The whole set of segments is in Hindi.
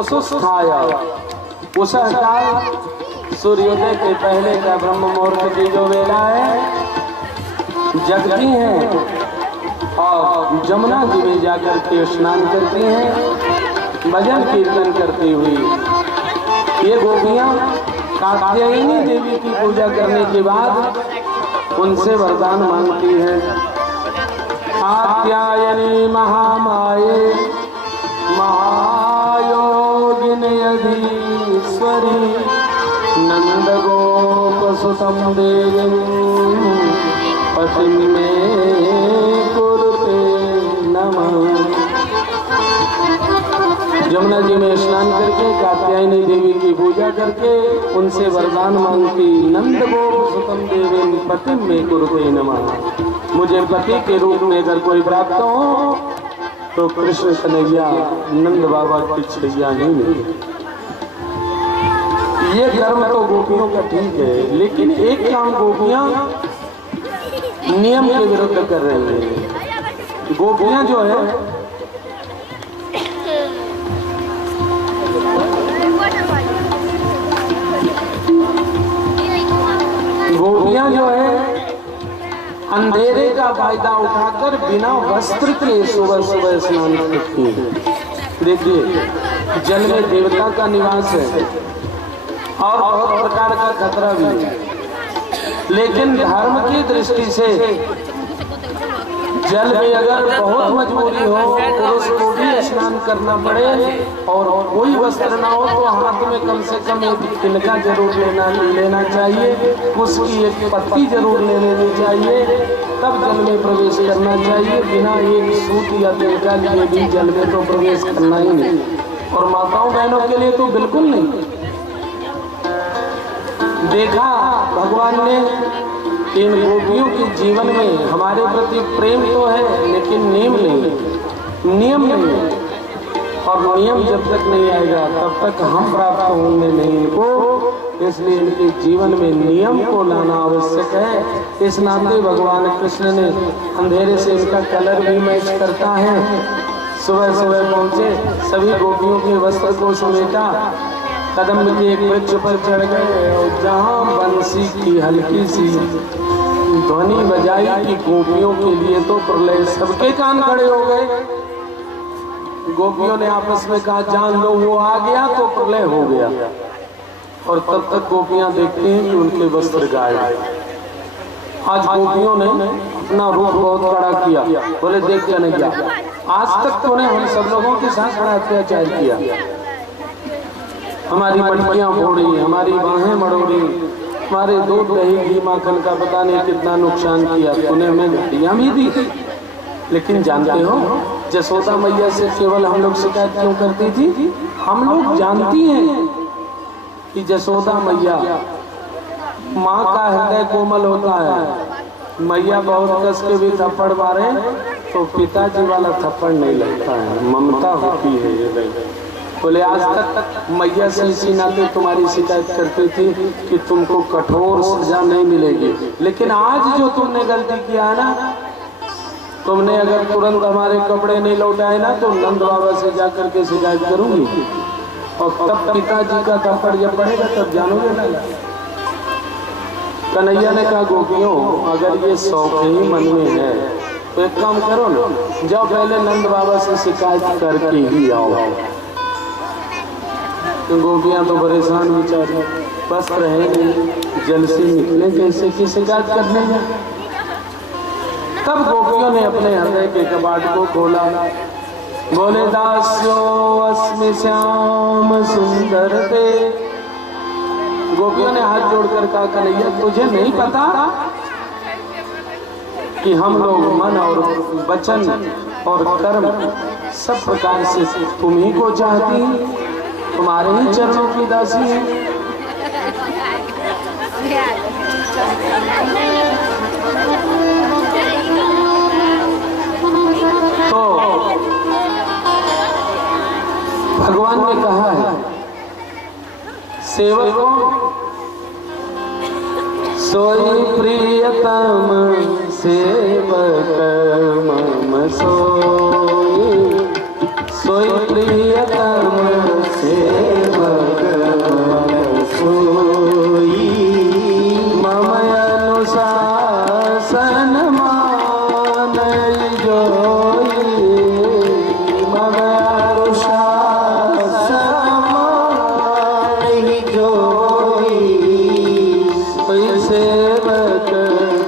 उषुस्थाय, उषः काल सूर्योदय के पहले का ब्रह्म मुहूर्त की जो वेला है, जगती हैं और जमुना जी में जाकर के स्नान करती हैं, भजन कीर्तन करती हुई ये गोपियां कात्यायनी देवी की पूजा करने के बाद उनसे वरदान मांगती हैं। कात्यायनी महामाये महायोगिन यधीश्वरी नंद गोप सुतम देवी पतिं मे कुरुते नमः। यमुना जी में स्नान करके कात्यायनी देवी की पूजा करके उनसे वरदान मांगती, नंद गोप सुतम देवी पतिं मे कुरुते नमः। मुझे पति के रूप में अगर कोई प्राप्त हो तो कृष्ण कन्हैया नंद बाबा की छैया ही मिले। ये कर्म तो गोपियों का ठीक है, लेकिन एक काम गोपियां नियम के विरुद्ध कर रही है। गोपियां जो है अंधेरे का फायदा उठाकर बिना वस्त्र के सुबह सुबह स्नान करती है। देखिए, जल में देवता का निवास है और बहुत प्रकार का खतरा भी है, लेकिन धर्म की दृष्टि से जल में अगर बहुत मजबूरी हो पुरुष को भी स्नान करना पड़े और कोई वस्त्र ना हो तो हाथ में कम से कम एक तिनका जरूर लेना चाहिए, उसकी एक पत्ती जरूर ले लेनी चाहिए, तब जल में प्रवेश करना चाहिए। बिना एक सूत या तिनका लिए भी जल में तो प्रवेश करना ही नहीं, और माताओं बहनों के लिए तो बिल्कुल नहीं। देखा भगवान ने इन गोपियों के जीवन में हमारे प्रति प्रेम तो है, लेकिन नियम नहीं, और नियम जब तक नहीं आएगा तब तक हम प्राप्त होंगे नहीं इनको। इसलिए इनके जीवन में नियम को लाना आवश्यक है। इस नाते भगवान कृष्ण ने अंधेरे से इसका कलर भी मैच करता है। सुबह सुबह पहुंचे, सभी गोपियों के वस्त्र को समेटा, कदम के एक वृक्ष पर चढ़ गए और जहाँ बंसी की हल्की सी ध्वनि बजाई कि गोपियों के लिए तो प्रलय, सबके कान खड़े हो गए। गोपियों ने आपस में कहा, जान लो वो आ गया तो प्रलय हो गया। और तब तक गोपियां देखती हैं कि उनके वस्त्र गायब। आज गोपियों ने अपना रूप बहुत बड़ा किया, बोले देख कन्हैया, आज तक तूने हम सब लोगों के साथ बड़ा अत्याचार किया, हमारी मटकियां फोड़ी, हमारी बाहें मड़ोड़ी, हमारे दूध दही घी माखन का पता नहीं कितना नुकसान किया, तूने हमें गाड़ियां भी दी। लेकिन जानते हो जसोदा मैया से केवल हम लोग शिकायत क्यों करती थी? हम लोग जानती हैं कि जसोदा मैया, माँ का हृदय कोमल होता है। मैया बहुत कस के भी थप्पड़ मारे तो पिताजी वाला थप्पड़ नहीं लगता है, ममता होती है ये। बोले आज तक मैया से इसी नाते तुम्हारी शिकायत करती थी कि तुमको कठोर सजा नहीं मिलेगी, लेकिन आज जो तुमने गलती किया है ना, तुमने अगर तुरंत हमारे कपड़े नहीं लौटाए ना तो नंद बाबा से जाकर के शिकायत करूंगी, और तब पिताजी का थप्पड़ जब पड़ेगा तब जानोगे ना। कन्हैया ने कहा, गोपियों अगर ये शौक ही मन में है तो एक काम करो ना, जाओ पहले नंद बाबा से शिकायत करके ही आओ। तो गोपियां तो परेशान बेचारी, बस रहे जल से निकले कैसे की शिकायत करने में। तब गोपियों ने अपने हृदय के कपाट को खोला, बोले दास्यो अस्मि श्याम सुंदर ते। गोपियों ने हाथ जोड़कर कहा, कन्हैया तुझे नहीं पता कि हम लोग मन और वचन और कर्म सब प्रकार से तुम ही को चाहती, तुम्हारे ही चरणों की दासी है। तो भगवान ने कहा है, सेवकों सोई प्रियतम सेवक मम सोई, सोई प्रियतम सेवक सोई, सोई सेवक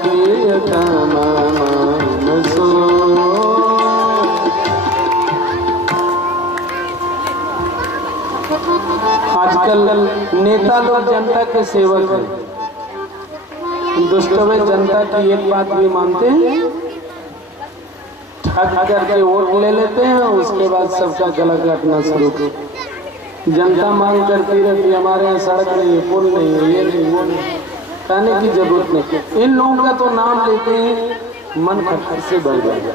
प्रियतम मन सोई। आजकल नेता लोग जनता के सेवक हैं, दुष्ट वे जनता की एक बात भी मानते हैं, ठग करके वोट ले लेते हैं, उसके बाद सबका गला काटना शुरू कर। जनता मांग करती रहती हमारे यहाँ सड़क नहीं है, पुल नहीं है, ये नहीं वो नहीं, कहने की जरूरत नहीं। इन लोगों का तो नाम लेते हैं मन खटर से बढ़ जाएगा।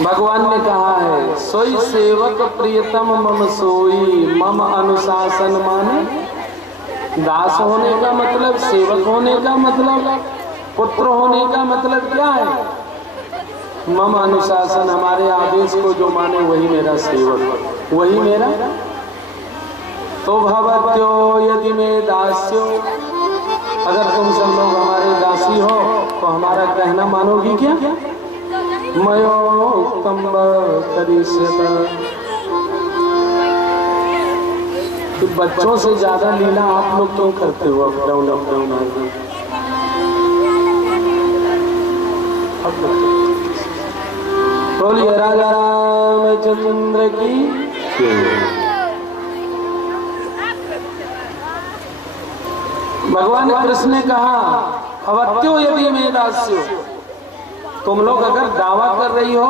भगवान ने कहा है सोई सेवक प्रियतम मम सोई, मम अनुशासन माने दास होने का मतलब, सेवक होने का मतलब, पुत्र होने का मतलब क्या है? मम अनुशासन, हमारे आदेश को जो माने वही मेरा सेवक, वही मेरा। तो भवत्यो यदि में दास्यो, अगर तुम सब लोग हमारे दासी हो तो हमारा कहना मानोगी क्या? मयोक्तम करिष्यत, तो बच्चों से ज्यादा लीला आप लोग क्यों करते हो? अपडाउन अपडाउन बोलिए राजा रामचंद्र की। भगवान कृष्ण ने कहा अवत्यो यदि में दास्यो, तुम लोग अगर दावा कर रही हो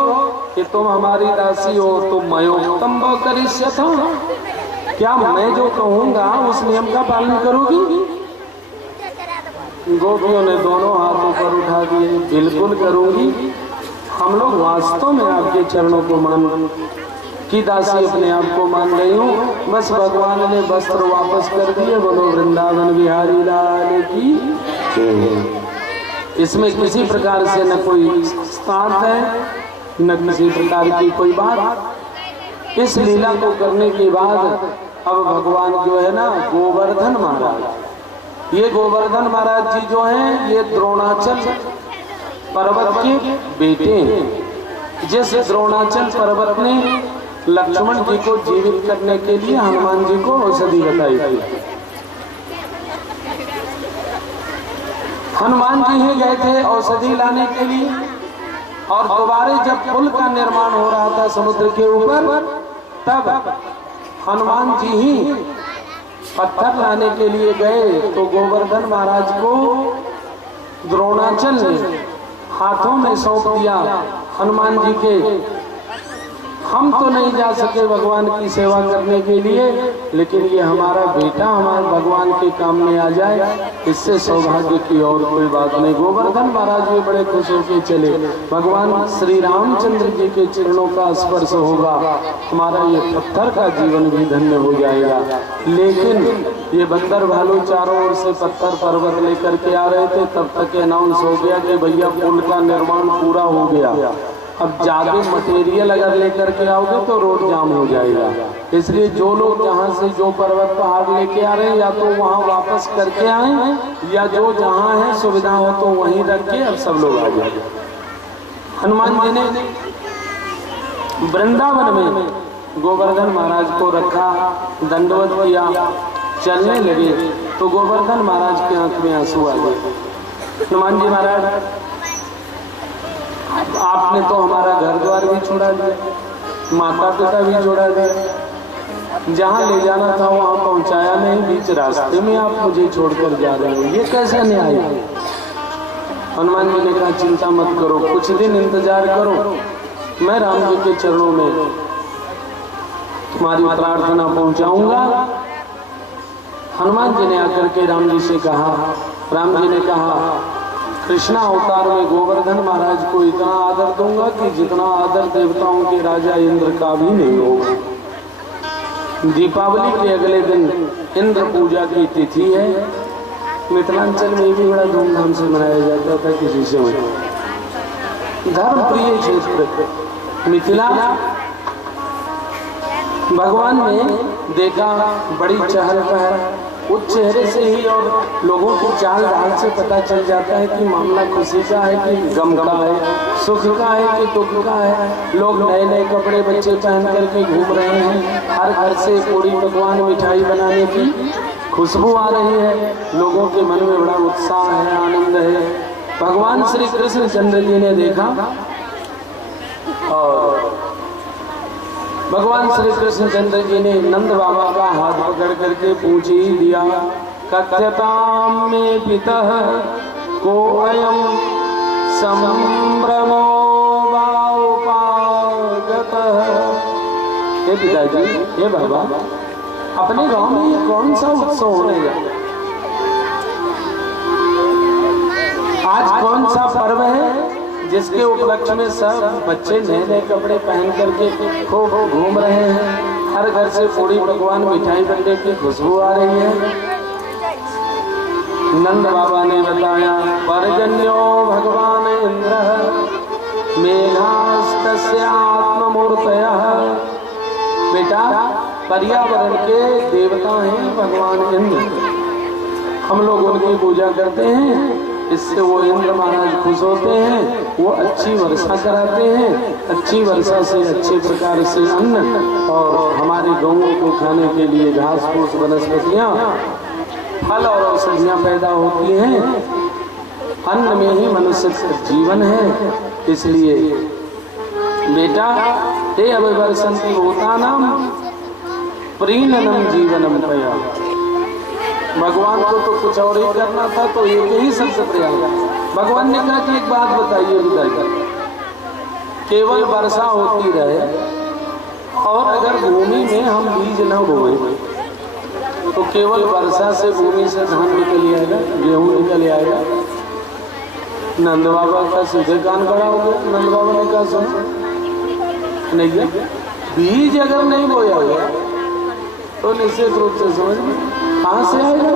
कि तुम हमारी दासी हो तो मयोक्तम करिष्यत, क्या मैं जो कहूंगा उस नियम का पालन करोगी? गोपियों ने दोनों हाथों पर उठा दिए, बिल्कुल करूंगी। हम लोग वास्तव में आपके चरणों को मान की दासी अपने आप को मान रही हूँ। बस भगवान ने वस्त्र वापस कर दिए। बोलो वृंदावन बिहारी लाल की। इसमें किसी प्रकार से न कोई स्वार्थ है न किसी प्रकार की कोई बात। इस लीला को करने के बाद अब भगवान जो है ना गोवर्धन महाराज, ये गोवर्धन महाराज जी जो हैं ये द्रोणाचल पर्वत के बेटे हैं। जिस द्रोणाचल पर्वत ने लक्ष्मण जी को जीवित करने के लिए हनुमान जी को औषधि बताई थी, हनुमान जी ही गए थे औषधि लाने के लिए। और दोबारा जब पुल का निर्माण हो रहा था समुद्र के ऊपर, तब हनुमान जी ही पत्थर लाने के लिए गए तो गोवर्धन महाराज को द्रोणाचल ने हाथों में सौंप दिया हनुमान जी के। हम तो नहीं जा सके भगवान की सेवा करने के लिए, लेकिन ये हमारा बेटा हमारे भगवान के काम में आ जाए, इससे सौभाग्य की और कोई बात नहीं। गोवर्धन महाराज भी बड़े खुश होकर चले। भगवान श्री रामचंद्र जी के चरणों का स्पर्श होगा, हमारा ये पत्थर का जीवन भी धन्य हो जाएगा। लेकिन ये बंदर भालू चारों ओर से पत्थर पर्वत लेकर के आ रहे थे, तब तक अनाउंस हो गया कि भैया पुल का निर्माण पूरा हो गया, अब ज्यादा मटेरियल अगर लेकर के आओगे तो रोड जाम हो जाएगा। इसलिए जो लोग जहाँ से जो पर्वत पहाड़ लेके आ रहे हैं या तो वहाँ वापस करके आए, या जो जहाँ है सुविधा हो तो वहीं रख के अब सब लोग आ जाए। हनुमान जी ने वृंदावन में गोवर्धन महाराज को रखा, दंडवत किया, चलने लगे तो गोवर्धन महाराज के आंख में आंसू आ गए। हनुमान जी महाराज, आपने तो हमारा घर द्वार भी छोड़ा दिया, माता पिता भी छोड़ा दिया, जहाँ ले जाना था वहाँ पहुँचाया नहीं, बीच रास्ते में आप मुझे छोड़कर जा रहे हैं, ये कैसा न्याय है? हनुमान जी ने कहा चिंता मत करो, कुछ दिन इंतजार करो, मैं राम जी के चरणों में तुम्हारी प्रार्थना पहुँचाऊंगा। हनुमान जी ने आकर के राम जी से कहा, राम जी ने कहा कृष्णा अवतार में गोवर्धन महाराज को इतना आदर दूंगा कि जितना आदर देवताओं के राजा इंद्र का भी नहीं होगा। दीपावली के अगले दिन इंद्र पूजा की तिथि है। मिथिलांचल में भी बड़ा धूमधाम से मनाया जाता था किसी समय। धर्म प्रिय क्षेत्र मिथिला। भगवान ने देखा बड़ी चहल पहल, उस चेहरे से ही और लोगों की चाल ढाल से पता चल जाता है कि मामला खुशी का है कि गम का है, सुख का है कि दुख का है। लोग नए नए कपड़े बच्चे पहन करके घूम रहे हैं, हर घर से पूरी पकवान मिठाई बनाने की खुशबू आ रही है, लोगों के मन में बड़ा उत्साह है, आनंद है। भगवान श्री कृष्ण चंद्र जी ने देखा और भगवान श्री कृष्ण चंद्र जी ने नंद बाबा का हाथ पकड़ करके पूछ ही दिया, कथ्यताम में पितः को अयम संभ्रमो वाउपागतः। हे पिताजी, हे बाबा, अपने गांव में ये कौन सा उत्सव होने जा रहा है? आज कौन सा पर्व है जिसके उपलक्ष्य में सब बच्चे नए नए कपड़े पहन करके खूब घूम रहे हैं, हर घर से पूरी पकवान मिठाई बनने की खुशबू आ रही है? नंद बाबा ने बताया, पर्जन्यो भगवान इंद्र मेघास्तस्य आत्ममूर्तयः। बेटा, पर्यावरण के देवता हैं भगवान इंद्र, हम लोग उनकी पूजा करते हैं, इससे वो इंद्र महाराज खुश होते हैं, वो अच्छी वर्षा कराते हैं, अच्छी वर्षा से अच्छे प्रकार से अन्न और हमारे गौओं को खाने के लिए घास फूस वनस्पतियाँ फल और औषधियाँ पैदा होती हैं। अन्न में ही मनुष्य का जीवन है। इसलिए बेटा, ते अभिवर्षन्ति भूतानां प्रीणनम जीवनम तया। भगवान को तो कुछ और ही करना था, तो एक ही शब्द प्रयोग। भगवान ने कहा कि एक बात बताइए बताइए, केवल वर्षा होती रहे और अगर भूमि में हम बीज न बोए तो केवल वर्षा से भूमि से धान निकल आएगा, गेहूं निकल आएगा। नंद बाबा का सीधे कान खड़ा हो गया। नंद बाबा ने कहा, सुन नहीं, बीज अगर नहीं बोया गया तो निश्चित रूप से समझ में कहाँ से आएगा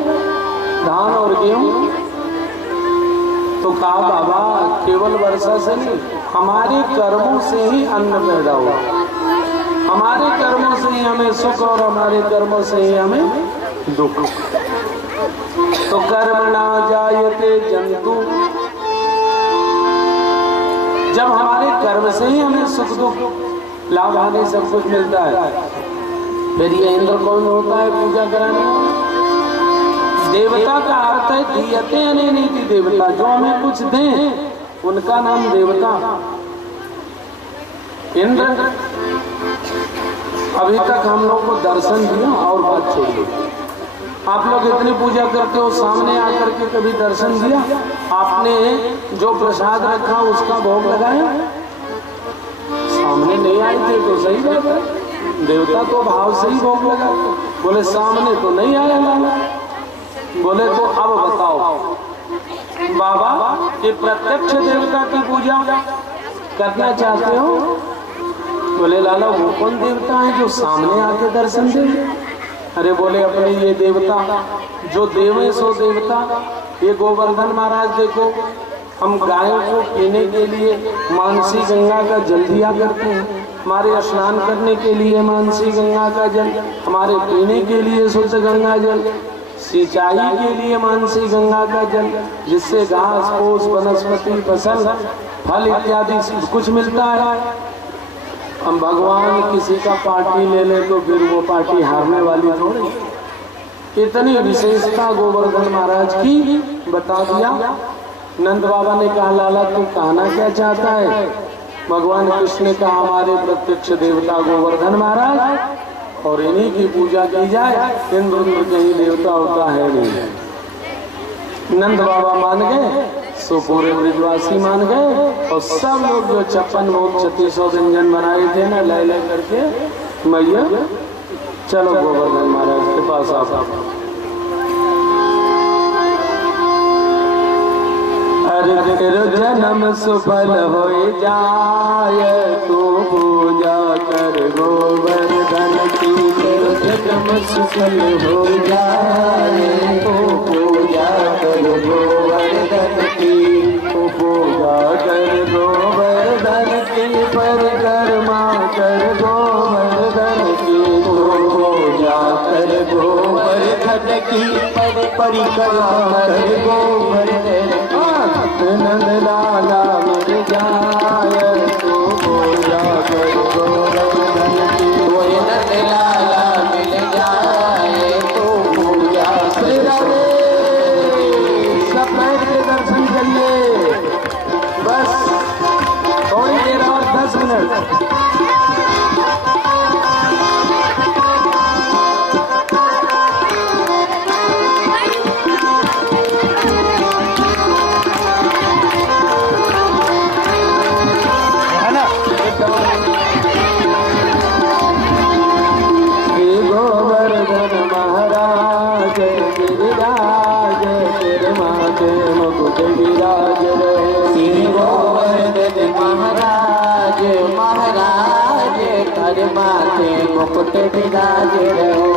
धान और गेहूं? तो कहा, बाबा केवल वर्षा से नहीं, हमारे कर्मों से ही अन्न पैदा हुआ, हमारे कर्मों से ही हमें सुख और हमारे कर्मों से ही हमें दुख। तो कर्मणा जायते जंतु, जब हमारे कर्म से ही हमें सुख दुख लाभ हानि सब कुछ मिलता है, फिर ये इंद्र कौन होता है पूजा कराने? देवता का अर्थ है दीयते अनेनीति देवता, जो हमें कुछ दें उनका नाम देवता। इंद्र अभी तक हम लोग को दर्शन दिया और बात छोड़िए। आप लोग इतनी पूजा करते हो, सामने आकर के कभी दर्शन दिया? आपने जो प्रसाद रखा उसका भोग लगाया? सामने नहीं आए थे तो सही बात है, देवता तो भाव से ही भोग लगा। बोले सामने तो नहीं आया लाला। बोले तो अब बताओ बाबा, कि प्रत्यक्ष देवता की पूजा करना चाहते हो? बोले लाला, वो कौन देवता है जो सामने आके दर्शन दे? अरे बोले, अपने ये देवता जो देवे सो देवता। ये गोवर्धन महाराज देखो, हम गायों को पीने के लिए मानसी गंगा का जल दिया करते हैं, हमारे स्नान करने के लिए मानसी गंगा का जल, हमारे पीने के लिए शुद्ध गंगा जल, सिंचाई के लिए मानसी गंगा का जल, जिससे घास फूस वनस्पति फसल फल इत्यादि सब कुछ मिलता है। हम भगवान किसी का पार्टी ले ले तो फिर वो पार्टी हारने वाली थोड़ी। इतनी विशेषता गोवर्धन महाराज की बता दिया। नंद बाबा ने कहा, लाला तू कहना क्या चाहता है? भगवान कृष्ण ने कहा, हमारे प्रत्यक्ष देवता गोवर्धन महाराज, और इन्हीं की पूजा की जाए, इंद्र कहीं देवता होता है नहीं। नंद बाबा मान गए, सो पूरे ब्रजवासी मान गए, और सब लोग जो 56 भोग 3600 व्यंजन बनाए थे ना, ले ले करके मैया चलो गोवर्धन महाराज के पास आप। जन्म सुफल हो जाए, तू पूजा कर गोवर्धन की। जन्म सुफल हो जाए, तू पूजा कर गोवर्धन की। तू पूजा कर गोवर्धन की, परिक्रमा कर गोवर्धन की। तू पूजा कर गोवर्धन की परिक्रमा कर गोवर्धन नंद लाला मिल जाए तो पूजा कर गोवर्धन की। नंद लाला मिल जाए तो पूजा श्री राधे। सब बैठ के दर्शन करिए, बस थोड़ी देर और 10 मिनट। गोवर्धन महाराज गिरिराज तेरे माथे मुकुट विराज रहे। श्री गोवर्धन महाराज महाराज कर माथे मुकुट विराज रहो।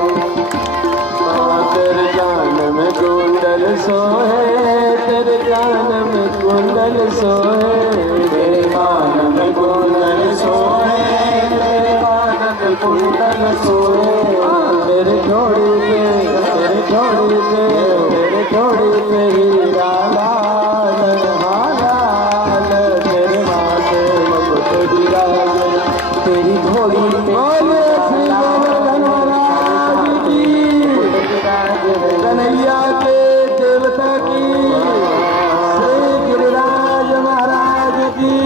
तेरे कान में कुंडल सोहे, तेरे कान में कुंडल सोहे, तेरे कान में कुंडल सोहे, तेरे कान में कुंडल सोहे। तेरे जोड़ी पे, तेरे जोड़ी पे, तेरे जोड़ी पे हीरा लाल हालाल, तेरे माथे मुकुट विराज। तेरी घोड़ी पे श्री गोवर्धन महाराज की, कन्हैया के देवता की, श्री गिरिराज महाराज की।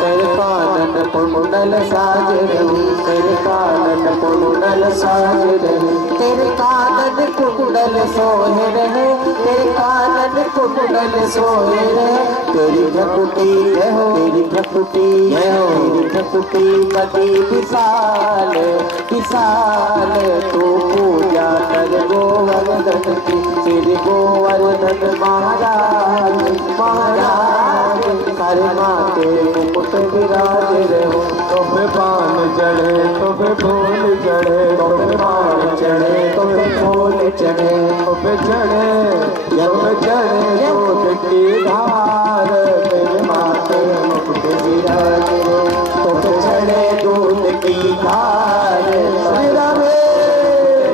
तेरे कानन कुंडल साज रही, तेरे कानन कुंडल साज रहे, तेरे कानन कुंडल सोहे रहे, तेरे कानन कुंडल सोहे रहे। तेरी भकुटी है हो, तेरी भकुटी है हो, तेरी भकुटी कटी विशाल विशाल। तू पूजा कर गोवर्धन की, श्री गोवर्धन महाराज महाराज कर माथे मुकुट विराज रहो। तो पे पान चढ़े, तो पे फूल चढ़े, तो पे पान चढ़े, तो पे फूल चढ़े, तो पे चढ़े, तो पे चढ़े दूध की धार, तेरे माथे मुकुट विराज रहे। तो पे चढ़े दूध की धार, श्री राधे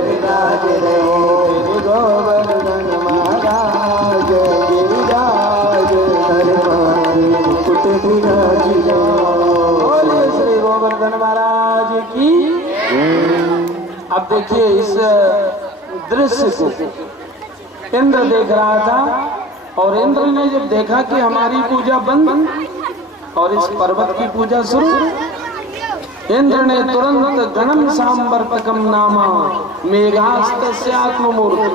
विराज रहो। श्री गोवर्धन महाराज गिरिराज कर माथे मुकुट विराज रहो। बोलिए श्री गोवर्धन महाराज की। अब देखिए इस दृश्य को इंद्र देख रहा था, और इंद्र ने जब देखा कि हमारी पूजा बंद और इस पर्वत की पूजा शुरू, इंद्र ने तुरंत गणम सांवर्तकम नामा मेघास्तस्य आत्ममूर्ति।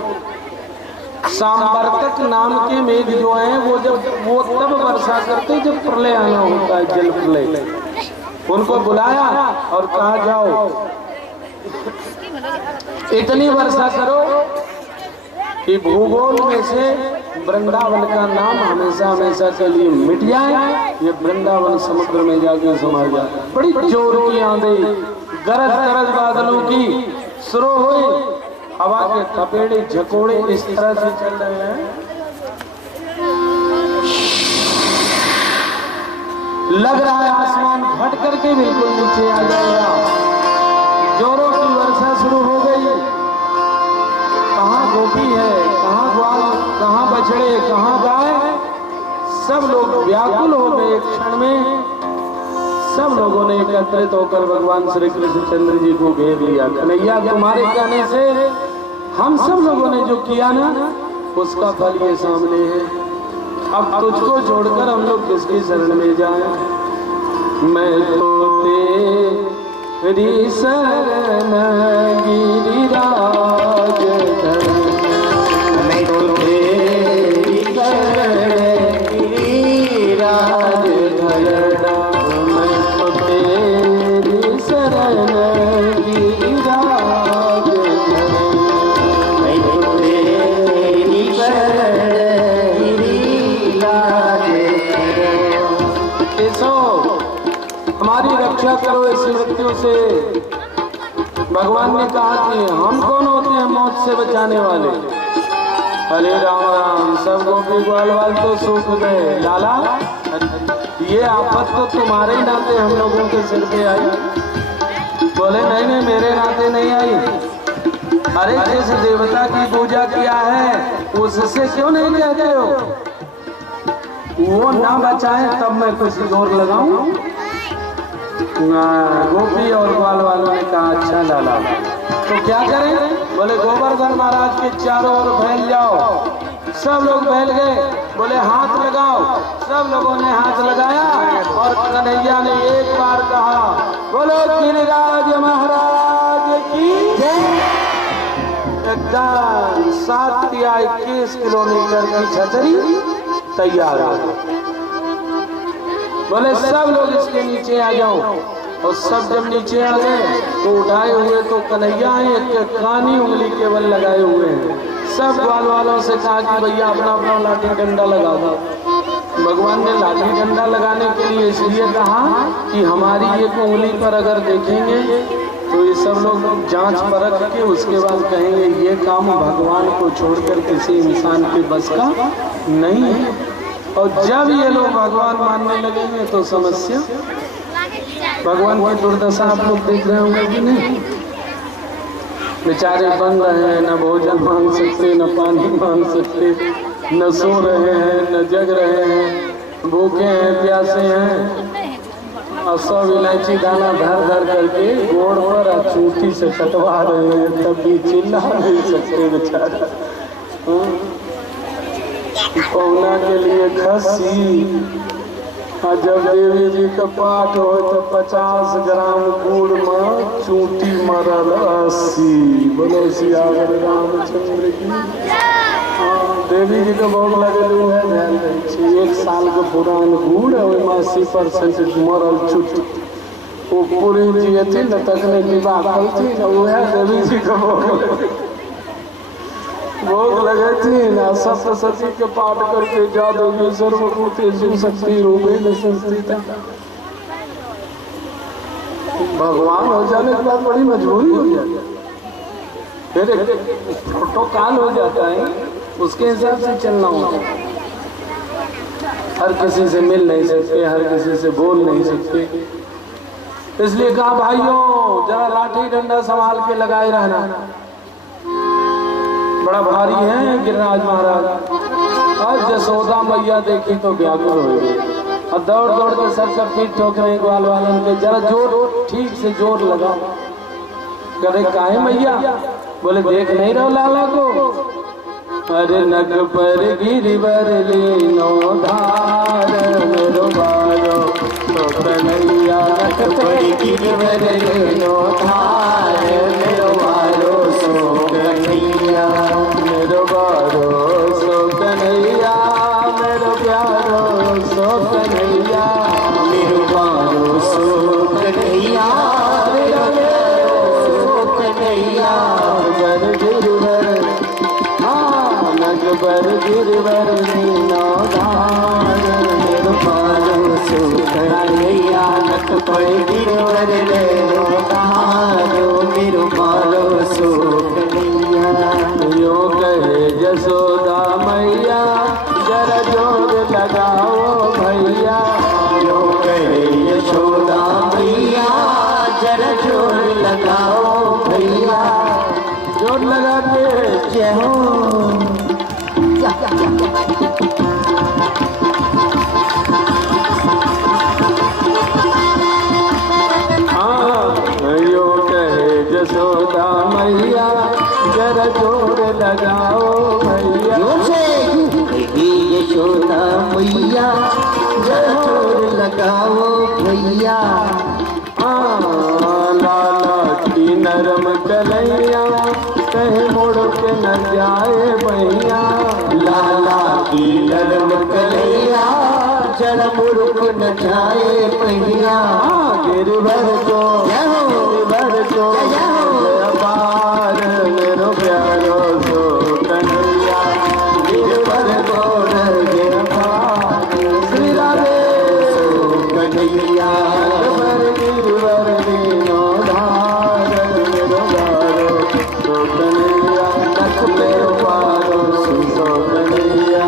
सांवर्तक नाम के मेघ जो हैं वो तब वर्षा करते जब प्रलय आना होता है, जल प्रलय। उनको बुलाया और कहा जाओ इतनी वर्षा करो कि भूगोल में से वृंदावन का नाम हमेशा हमेशा के लिए मिट जाए, ये वृंदावन समुद्र में जाके समा जाए। बड़ी जोर की आंधी, गरज गरज बादलों की शुरू हुई, हवा के थपेड़े झकोड़े इस तरह से चल रहे हैं, लग रहा है आसमान फट करके बिल्कुल नीचे आ जाएगा। जोरों की वर्षा शुरू हो गई। कहाँ गोपी है, कहाँ ग्वाल, कहाँ बछड़े, कहाँ गाय, सब लोग व्याकुल हो गए। एक क्षण में सब लोगों ने एकत्रित होकर भगवान श्री कृष्णचंद्र जी को घेर लिया। कन्हैया तुम्हारे कहने से हम सब लोगों ने जो किया ना, उसका फल ये सामने है। अब तुझको छोड़कर हम लोग किसकी शरण में जाएं? मैं तो तेरी शरण गिरिराज धर, मैं तो तेरी शरण गिरिराज धर, मैं तो तेरी शरण गिरिराज धर, मैं तो तेरी शरण गिरिराज धर। हमारी रक्षा करो इस मृत्यु से। भगवान ने कहा कि हम कौन होते हैं मौत से बचाने वाले? अरे राम राम, सब गोपी ग्वाल तो सूख गए। लाला, ये आफत तो तुम्हारे ही नाते हम लोगों के सिर पे आई। बोले नहीं नहीं, मेरे नाते नहीं आई, अरे जिस देवता की पूजा किया है उससे क्यों नहीं कहते हो? वो ना बचाए तब मैं कुछ जोर लगाऊं? गोपी और ग्वाल वालों ने कहा अच्छा लाला, तो क्या करें? बोले गोवर्धन महाराज के चारों ओर फैल जाओ। सब लोग फैल गए। बोले हाथ लगाओ। सब लोगों ने हाथ लगाया और कन्हैया ने एक बार कहा बोलो गिरिराज महाराज की जय। एकदम 7 या 21 किलोमीटर की छतरी तैयार है। बोले सब लोग इसके नीचे आ जाओ। और सब जब नीचे आ गए तो उठाए हुए तो कन्हैया है, कानी उंगली केवल लगाए हुए हैं। सब ग्वाल वालों से कहा कि भैया अपना अपना लाठी डंडा लगा दो। भगवान ने लाठी डंडा लगाने के लिए इसलिए कहा कि हमारी एक उंगली पर अगर देखेंगे तो ये सब लोग जांच परख के उसके बाद कहेंगे ये काम भगवान को छोड़कर किसी इंसान के बस का नहीं है। और जब ये लोग भगवान मानने लगेंगे तो समस्या। भगवान की दुर्दशा आप लोग देख रहे होंगे कि नहीं? बेचारे बन रहे हैं, न भोजन मांग सकते, न पानी मांग सकते, न सो रहे हैं, न जग रहे हैं, भूखे हैं, प्यासे हैं। और सब इलायची दाना धर धर करके गोड़ पर चूटी से कटवा रहे हैं, तब भी चिल्ला नहीं सकते बेचारे। पौना के लिए खस्सी। और जब देवी जी का पाठ हो तो 50 ग्राम गुड़ में चूटी मरल 80। बोलो सियावर रामचंद्र की। देवी जी का भोग लगल है ध्यान रखिए। 1 साल का पुरान गुड़ है, 80% मरल चूटी। वो पूरी जी थी न तकने की बात थी न, वो है देवी जी का भोग लगे थी ना। सप्तशती के पाठ करके जादू सर्वभूतेषु शक्ति रूपेण संस्थिता। भगवान हो जाने के बाद बड़ी मजबूरी हो जाती है, फिर एक प्रोटोकॉल हो जाता है, उसके हिसाब से चलना होगा। हर किसी से मिल नहीं सकते, हर किसी से बोल नहीं सकते। इसलिए कहा भाइयों जरा लाठी डंडा संभाल के लगाए रहना। बड़ा भारी है गिरिराज महाराज। आज जसोदा मैया देखी तो व्याकुल हो गई और दौड़ दौड़ के सब पीठ ठोक रहे ग्वाल वालन के। जरा जोर ठीक से जोर लगा। करे काहे मैया? बोले देख नहीं रहो लाला को? अरे नग पर गिरिवर लीनो धार मेरो बारो तो कन्हैया। नग पर गिरिवर लीनो धार मेरो बारो सो कन्हैया। मेरो बारो सो कन्हैया, मेरो प्यारो सो कन्हैया। मेरो बारो सो कन्हैया, मेरो प्यारो सो कन्हैया। बर गिरिवर नगबर गिरवर लीनो धार मेरो बारो सो कन्हैया। नग पर गिरवर लीनो धार मेरो बारो सो कन्हैया। यो कहे जसोदा मैया जरा जोर लगाओ भैया। यो कहे यशोदा मैया जरा जोर लगाओ भैया। जोर लगा के जय हो। यो कहे जसोदा मैया जरा जोर लगाओ भैया। यशोदा मैया जरा जोर लगाओ भैया। लाला की नरम कलैया कहीं मुड़ के न जाए भैया। लाला की नरम कलैया जरा मुड़ के न जाए भैया। गिरवर को गिरवर को अपार मेरो प्यारो सो कन्हैया। गिरवर को श्री राधे सो कन्हैया। गिरवर लीनो धार मेरो बारो सो कन्हैया। नख मेरो बारो सो कन्हैया,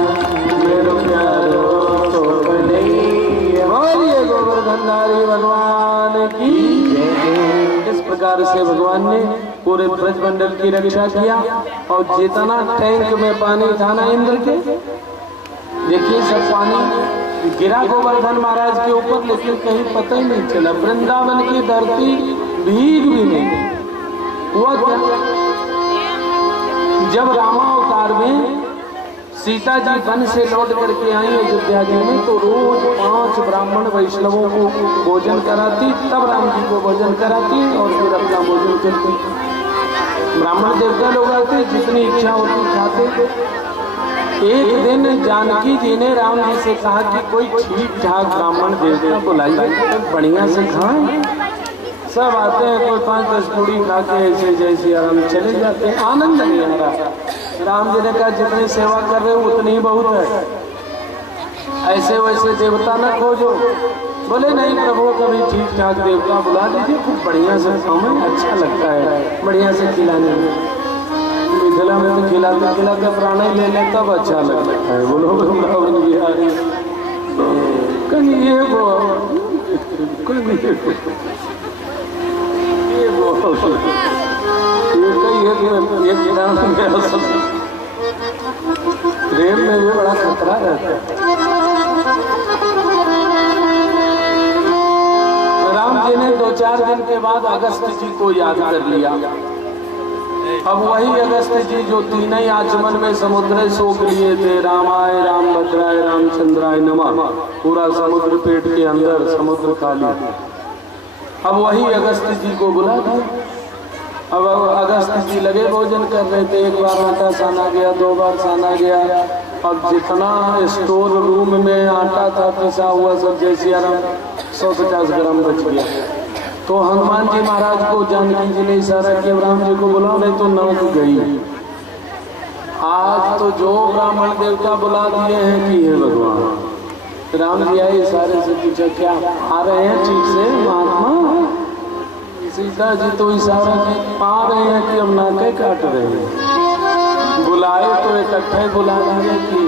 मेरो प्यारो सो कन्हैया। बोलिए गोवर्धनधारी भगवान की। इस प्रकार से भगवान ने पूरे ब्रजमंडल की रक्षा किया। और जितना टैंक में पानी था ना इंद्र के, देखिए सब पानी गिरा गोवर्धन महाराज के ऊपर, लेकिन कहीं पता ही नहीं चला। वृंदावन की धरती भीग भी नहीं हुआ। क्या जब रामावतार में सीता जी वन से लौट करके आई अयोध्या जी में, तो रोज 5 ब्राह्मण वैष्णवों को भोजन कराती, तब राम जी को भोजन कराती और फिर अपना भोजन करती। ब्राह्मण देवता लोग आते, जितनी इच्छा होती खाते। एक दिन जानकी जी ने राम जी से कहा कि कोई ठीक ठाक ब्राह्मण देवता बुलाइए, बढ़िया से खाएं। सब आते हैं, कोई 5-10 पूड़ी खा के ऐसे जैसे आराम चले जाते हैं, आनंद नहीं आ रहा। राम जी ने कहा जितनी सेवा कर रहे हो उतनी ही बहुत है, ऐसे वैसे देवता न खोजो। बोले नहीं प्रभु, कभी ठीक ठाक देवता बुला लीजिए, खूब बढ़िया से खाओ, अच्छा लगता है बढ़िया से खिलाने में। मिथिला में तो खिलाते खिलाते प्राण ले ले तब अच्छा लगता है। बोलो वृंदावन बिहारी कहीं ये वो प्रेम में भी बड़ा खतरा रहता है। राम जी ने 2-4 दिन के बाद अगस्त जी को याद कर लिया। अब वही अगस्त जी जो तीन ही आचमन में समुद्र सोख लिए थे, रामाय राम भद्राय रामचंद्राय नमः, पूरा समुद्र पेट के अंदर समुद्र खाली। अब वही अगस्त जी को बुला दिया। अब अगस्त जी लगे भोजन कर रहे थे। एक बार आटा साना गया, 2 बार साना गया। अब जितना स्टोर रूम में आटा था पिसा हुआ सब जैसे 150 ग्राम बच गया। तो हनुमान जी महाराज को जानकी जी ने इशारा किया, राम जी को बुलाओ नहीं तो नाक गई। आज तो जो ब्राह्मण देवता बुला दिए हैं कि हे भगवान। राम जी आए, इशारे से पूछा क्या आ रहे हैं ठीक से महात्मा? सीता जी तो इशारा की पा रहे हैं कि हम नाके काट रहे हैं, बुलाए तो इकट्ठे बुला रहे की।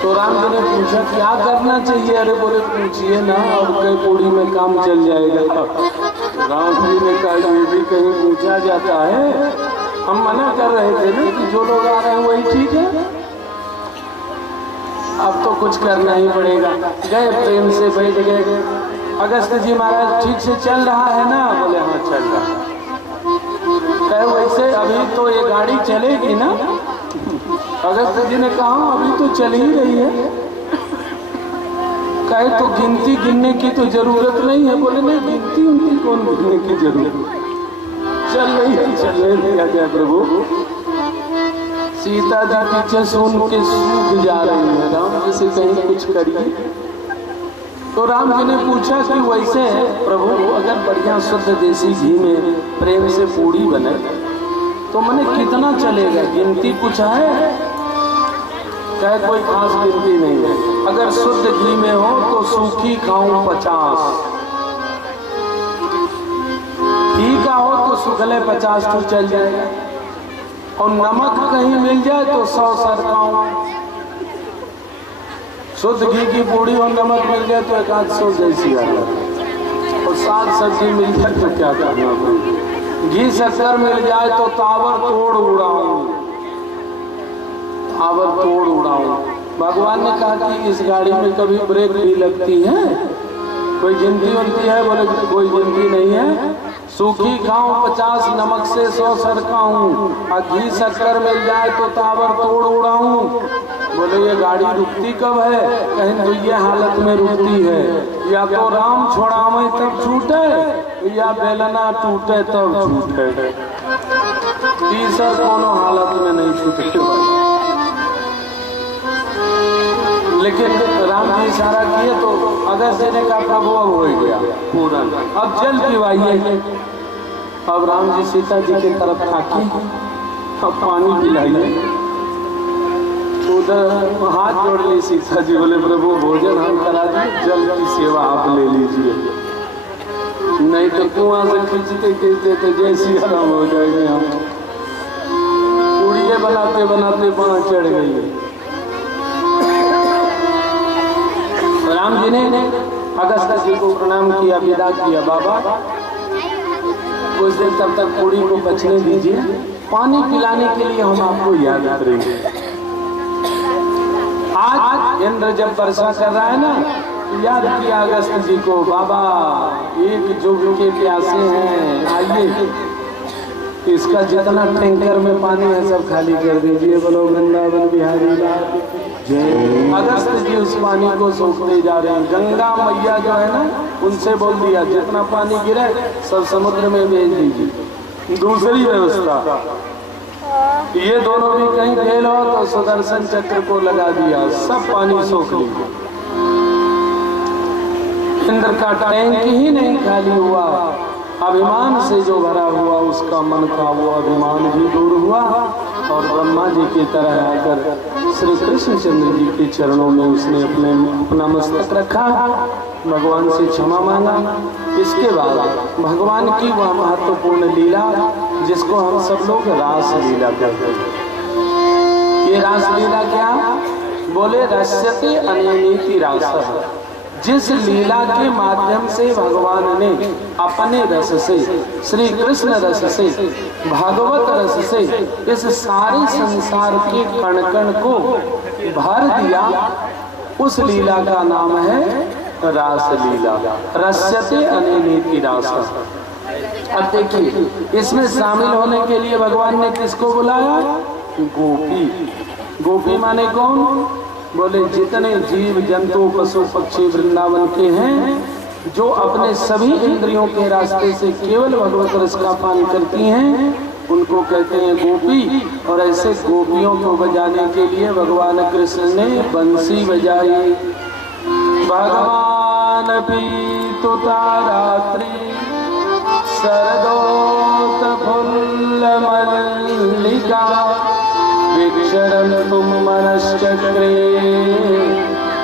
तो राम जी ने पूछा क्या करना चाहिए? अरे बोले पूछिए ना, और कई पूरी में काम चल जाएगा। राम जी ने कहा ये भी कहीं पूछा जाता है? हम मना कर रहे थे ना कि जो लोग आ रहे हैं वही ठीक है, अब तो कुछ करना ही पड़ेगा। गए प्रेम से बैठ गए। अगस्त जी महाराज ठीक से चल रहा है ना? बोले हाँ चल रहा। कहे वैसे अभी तो ये गाड़ी चलेगी ना? अगस्त जी ने कहा अभी तो चल ही रही है। कहे तो गिनती गिनने की तो जरूरत नहीं है। बोले नहीं, गिनती उनकी कौन गिनने की जरूरत, चल रही है, चलने दिया जाए प्रभु। सीता जी पीछे सुन के सूख जा रही है, राम जी से कहीं कुछ करिए। तो राम जी ने पूछा कि वैसे प्रभु अगर बढ़िया शुद्ध देसी घी में प्रेम से पूड़ी बने तो मैंने कितना चलेगा? गिनती कुछ है? कहे कोई खास गिनती नहीं है। अगर शुद्ध घी में हो तो सूखी खाऊं 50, घी का हो तो सुखले 50 तो चल जाएगा, और नमक कहीं मिल जाए तो 100 सरकाऊं। शुद्ध घी की पूड़ी और नमक मिल जाए तो 100 जैसी आ जाए, और 7 सब्जी मिल जाए तो क्या करना? घी शक्कर मिल जाए तो तावर तोड़ उड़ाऊं, तावर तोड़ उड़ाऊं। भगवान ने कहा कि इस गाड़ी में कभी ब्रेक भी लगती है? कोई गिनती होती है? बोले कोई गिनती नहीं है। सूखी खाऊं 50, नमक से 100 सरकाऊं, और घी शक्कर मिल जाए तो तावर तोड़ उड़ाऊं। बोले ये गाड़ी रुकती कब है? कहीं तो ये हालत में रुकती है, या तो राम छोड़ावे तब छूटे, या बेलना टूटे तब छूटे, तीसर कोनो हालत में नहीं छूटे। लेकिन राम जी इशारा किए तो अगस्त जी ने कहा प्रभु अब हो गया पूरन, अब जल पिवाइए। अब राम जी सीता जी की तरफ ताकी, अब पानी पिलाइए। उधर हाथ जोड़ ली सीता जी, बोले प्रभु भोजन हम करा दिए, जल की सेवा आप ले लीजिए, नहीं तो कुआं से खींचते खींचते तो जैसी आराम हो जाएंगे हम। पूड़िये बनाते बनाते वहां चढ़ गई। राम जी ने अगस्त जी को प्रणाम किया, विदा किया। बाबा कुछ देर तब तक पूरी को बचने दीजिए। पानी पिलाने के लिए हम आपको याद करेंगे। आज इंद्र जब वर्षा कर रहा है ना, याद किया अगस्त जी को, बाबा एक जुग के प्यासे हैं, आइए इसका जितना टैंकर में पानी है सब खाली कर दीजिए। बोलो वृंदावन बिहारी लाल जय। अगस्त जी उस पानी को सोखते जा रहे हैं। गंगा मैया जो है ना, उनसे बोल दिया जितना पानी गिरे सब समुद्र में भेज दीजिए। दूसरी व्यवस्था, ये दोनों भी कहीं फेल हो तो सुदर्शन चक्र को लगा दिया, सब पानी सोख लिया। इंद्र का टैंक ही नहीं खाली हुआ, अभिमान से जो भरा हुआ उसका मन का वो अभिमान भी दूर हुआ और ब्रह्मा जी की तरह आकर श्री कृष्णचंद्र जी के चरणों में उसने अपना मस्तक रखा, भगवान से क्षमा मांगा। इसके बाद भगवान की वह महत्वपूर्ण लीला जिसको हम सब लोग रास लीला कहते हैं। ये रास लीला क्या? बोले रस्यते अनेनीति रासः। जिस लीला के माध्यम से भगवान ने अपने रस से, श्री कृष्ण रस से, भागवत रस से इस सारे संसार के कण कण को भर दिया, उस लीला का नाम है रास लीला। रस्यते अनेनीति रासः। अब देखिए, इसमें शामिल होने के लिए भगवान ने किसको बुलाया? गोपी। गोपी माने कौन? बोले जितने जीव जंतु पशु पक्षी वृंदावन के हैं, जो अपने सभी इंद्रियों के रास्ते से केवल भगवत रस का पान करती हैं, उनको कहते हैं गोपी। और ऐसे गोपियों को बजाने के लिए भगवान कृष्ण ने बंसी बजाई। भगवान पीतुता रात्रि शरदोत फुल्ल मल्लिका विक्षरन तुम मनश्चक्रे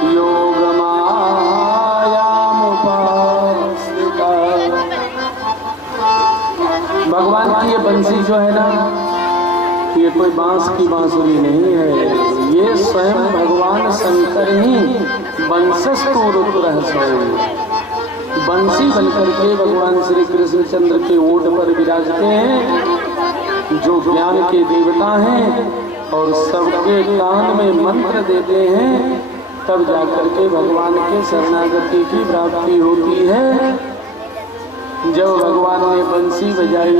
योग मायामुपास्थिता। भगवान की ये बंसी जो है ना, ये कोई बांस की बांसुरी नहीं है, ये स्वयं भगवान शंकर ही बंसस्तुरः स्वयं बंसी बनकर के भगवान श्री कृष्णचंद्र के ओठ पर विराजते हैं, जो ज्ञान के देवता हैं और सबके कान में मंत्र देते हैं, तब जाकर के भगवान के शरणागति की प्राप्ति होती है। जब भगवान ने बंसी बजाई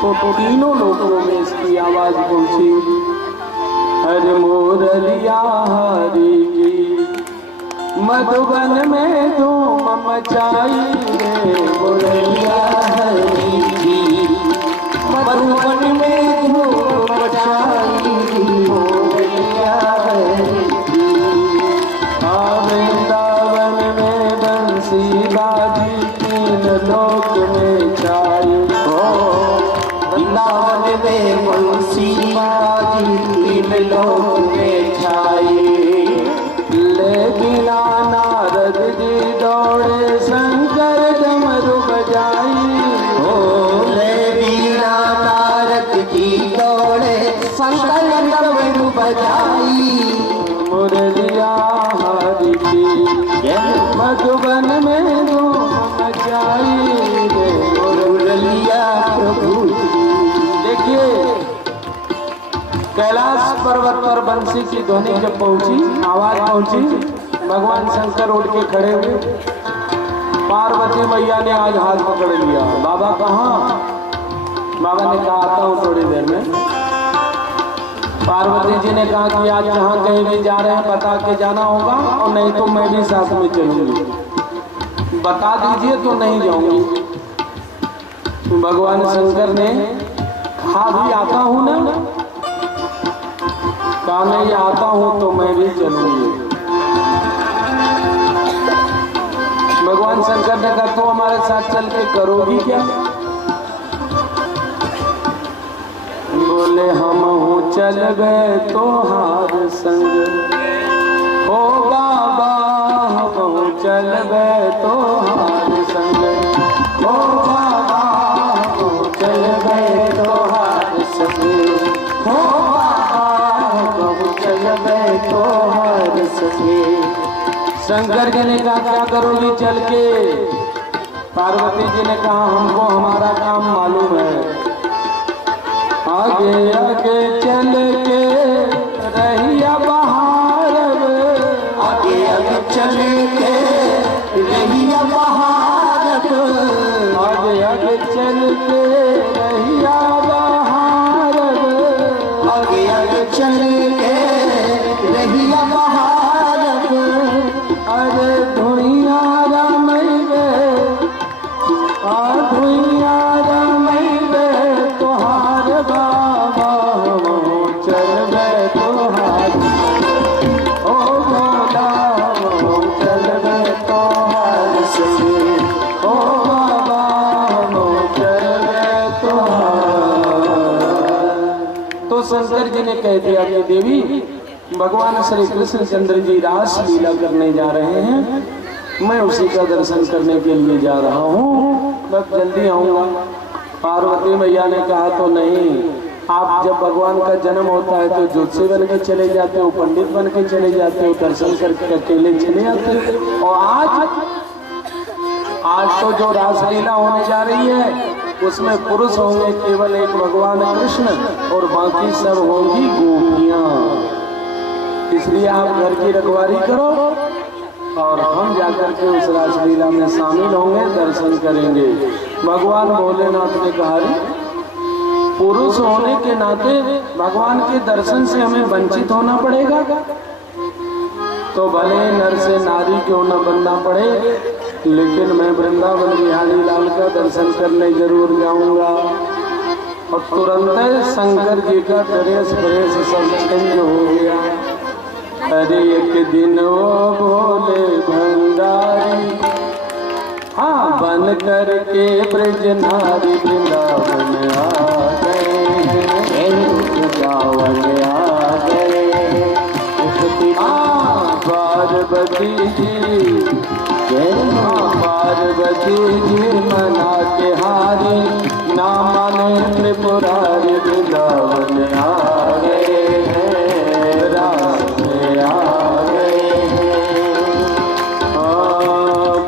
तो तीनों लोकों में इसकी आवाज पहुंची। हर मुरलिया हरि की मधुबन में धूम मचाई रे, मुरलिया हरि की मधुबन में धूम मचाई, मुरलिया हरि की। वृंदावन में बंसी बाजी तीन लोक में छाई। वृंदावन में बंसी बाजी तीन लोक में छाई। लेकिन नारद जी दौड़े शंकर डमरू बजाई। लेकिन नारद जी दौड़े शंकर डमरू बजाई। मुरलिया हरि की मधुबन में धूम मचाई रे, मुरलिया प्रभु। देखिए, कैलाश पर्वत पर बंसी की ध्वनि जब पहुंची, आवाज पहुंची, भगवान शंकर उठ के खड़े हुए। पार्वती मैया ने आज हाथ पकड़ लिया। बाबा कहाँ? बाबा ने कहा आता हूँ थोड़ी देर में। पार्वती जी ने कहा कि आज जहाँ कहीं भी जा रहे हैं बता के जाना होगा, और नहीं तो मैं भी साथ में चलूंगी। बता दीजिए तो नहीं जाऊंगी। भगवान शंकर ने कहा भी आता हूँ ना, कहा नहीं आता हूँ तो मैं भी चलूंगी। भगवान शंकर ने कहा तो हमारे साथ चल के करोगी क्या? बोले हम हूँ चल गए तो हार संग, हो बाबा हम हूँ चल गए तो हार संग, हो बाबा हम हूँ चल गए तो हार संग, हो बाबा हम हूँ चल गए तो हार संग। शंकर जी ने कहा क्या करोगी चल के? पार्वती जी ने कहा हमको हमारा काम मालूम है, चल के रहिया बहारब, आगे आगे चल के रहिया बहारब, अरे धुइया रमैबे, धुइया रमैबे तोहार बाबा, चलबे तोहार ओ भोला, चलबे तोहार संगे ओ बाबा, चलबे तोहार। तो शंकर जी ने कह दिया कि देवी, भगवान श्री कृष्ण चंद्र जी रास लीला करने जा रहे हैं, मैं उसी का दर्शन करने के लिए जा रहा हूँ, बस जल्दी आऊँगा। पार्वती मैया ने कहा तो नहीं, आप जब भगवान का जन्म होता है तो ज्योतिषी बन के चले जाते हो, पंडित बन के चले जाते हो, दर्शन करके अकेले चले आते हो। और आज तो जो रासलीला होने जा रही है उसमें पुरुष होंगे केवल एक भगवान कृष्ण और बाकी सब होंगी गोपियाँ। इसलिए आप घर की रखवारी करो और हम जाकर के उस रासलीला में शामिल होंगे, दर्शन करेंगे। भगवान भोलेनाथ ने कहा, पुरुष होने के नाते भगवान के दर्शन से हमें वंचित होना पड़ेगा, तो भले नर से नारी क्यों न बनना पड़े, लेकिन मैं वृंदावन बिहारी लाल का दर्शन करने जरूर जाऊंगा। और तुरंत शंकर जी का ड्रेस व्रेस सब चेंज हो गया। अरे एक दिन वो भोले भंडारी, हाँ बन करके ब्रज नारी वृंदावन आ गए, वृंदावन आ गए। पार्वती जी, पार्वती जी मना के हारी, ना माने त्रिपुरारी वृंदावन आ गए, रास में आ गए।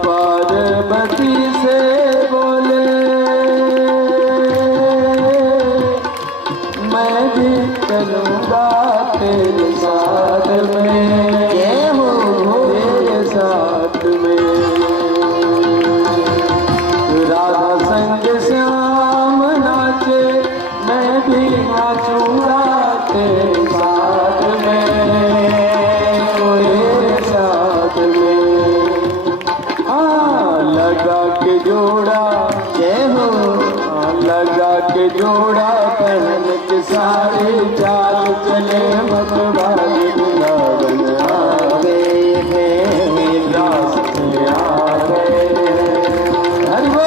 पार्वती से बोले, मैं भी चलूंगा तेरे साथ में, तेरे साथ में। राधा संग श्याम नाचे, मैं भी नाचूंगा तेरे साथ में, तेरे साथ में। हाँ लगा के जोड़ा, जय हो, लगा के जोड़ा पहन के सारे, चाल चले मतवारी वृंदावन आ गए हैं, रास में आ गए। हरि बोल।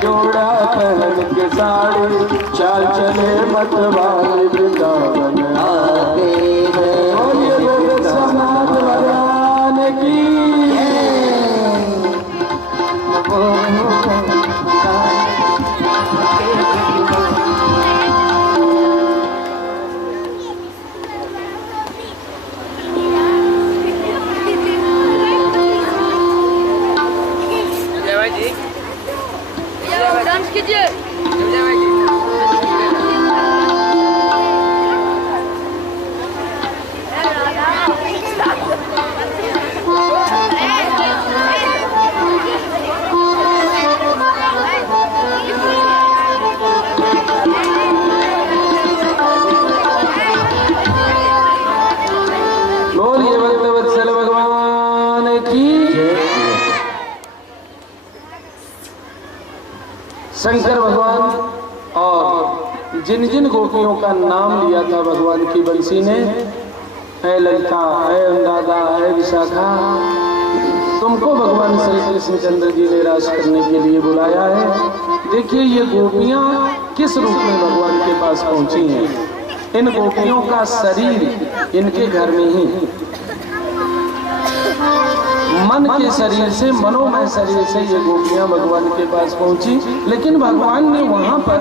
जोड़ा पहन के साड़ी, चाल चले मतवाली वृंदावन आ गए हैं। बोलिए समाज भगवान की। डांस कीजिए। बोलिए भक्तवत्सल भगवान की। शंकर भगवान और जिन जिन गोपियों का नाम लिया था भगवान की बंसी ने, है ललिता, है अनुराधा, है विशाखा, तुमको भगवान श्री कृष्ण चंद्र जी ने रास करने के लिए बुलाया है। देखिए ये गोपियां किस रूप में भगवान के पास पहुंची हैं। इन गोपियों का शरीर इनके घर में ही है। मन के शरीर से, मनोमय शरीर से ये गोपियां भगवान के पास पहुंची। लेकिन भगवान ने वहां पर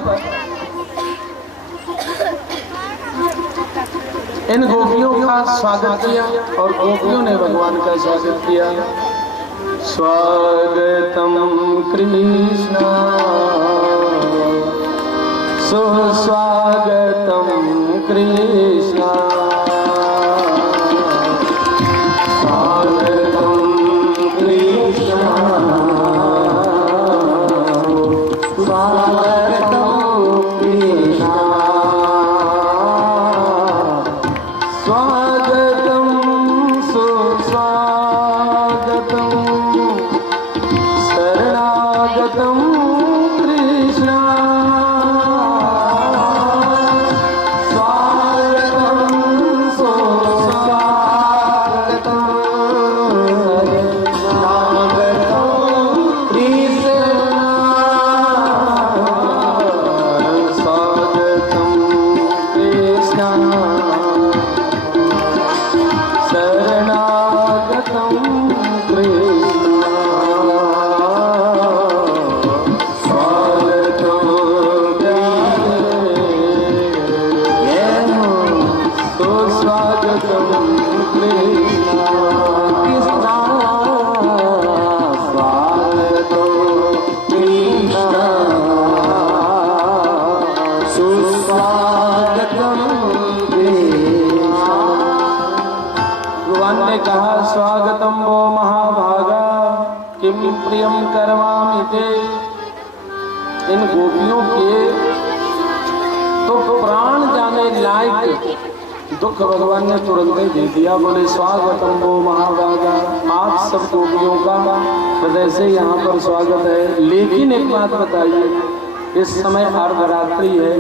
इन गोपियों का स्वागत किया और गोपियों ने भगवान का स्वागत किया। स्वागतम कृष्ण सुस्वागतम कृष्ण प्रियम करवामि ते। इन गोपियों के तो प्राण जाने लायक दुख भगवान ने तुरंत ही दे दिया। बोले स्वागतम वो महाभागा, आप सब गोपियों का हृदय से यहाँ पर स्वागत है। लेकिन एक बात बताइए, इस समय अर्धरात्रि है,